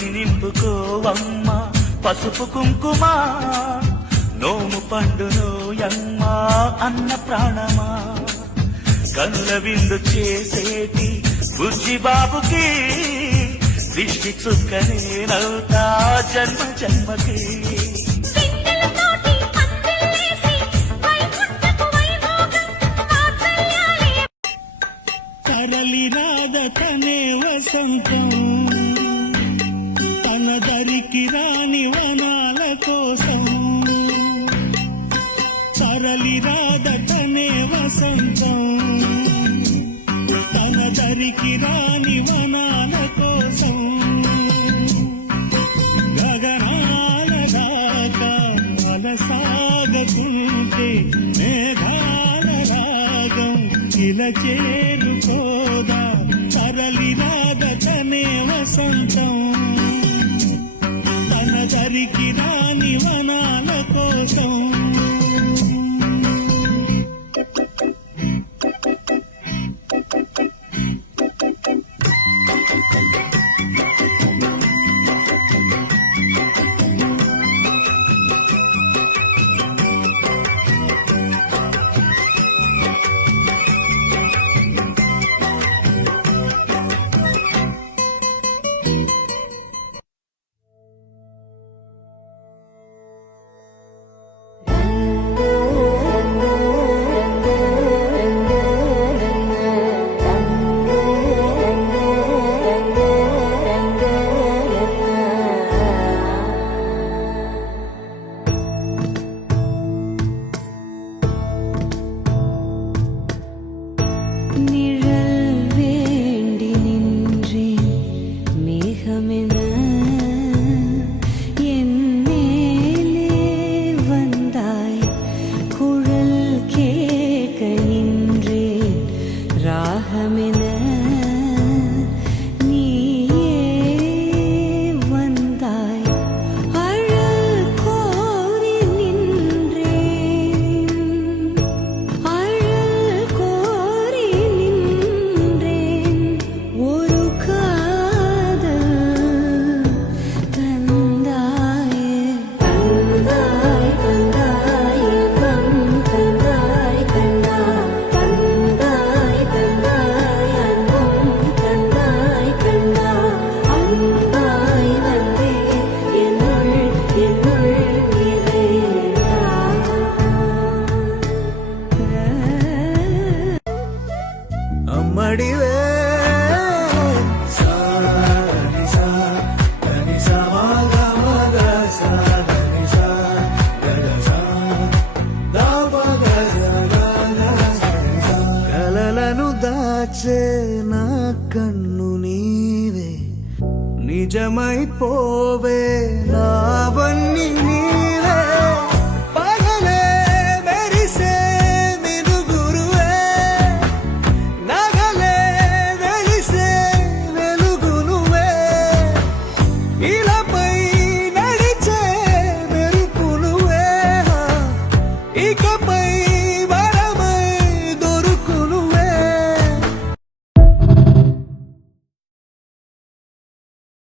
గుండెని నింపుకోవమ్మా పసుపు కుంకుమ నోము పండునోయమ్మా అన్న ప్రాణమా కనుల విందు చేసేటి బుజ్జి బాబుకి దృష్టి చుక్కనేనవుతా జన్మ జన్మకి తరలి రాధకనే వసంతం తన దరికి రాని వనాల కోసం తరలి రాధకనే వసంతం తన దరికి రాని వనాల కోసం గగనాల దాకా వలసాగకుంటే మేఘాల రాగం ఇలా చేరుకోదా తరలి రాధకనే వసంతం తన దరికి రాని వనాల కోసం నా కన్ను నీవే నిజమైపోవే నావన్నీ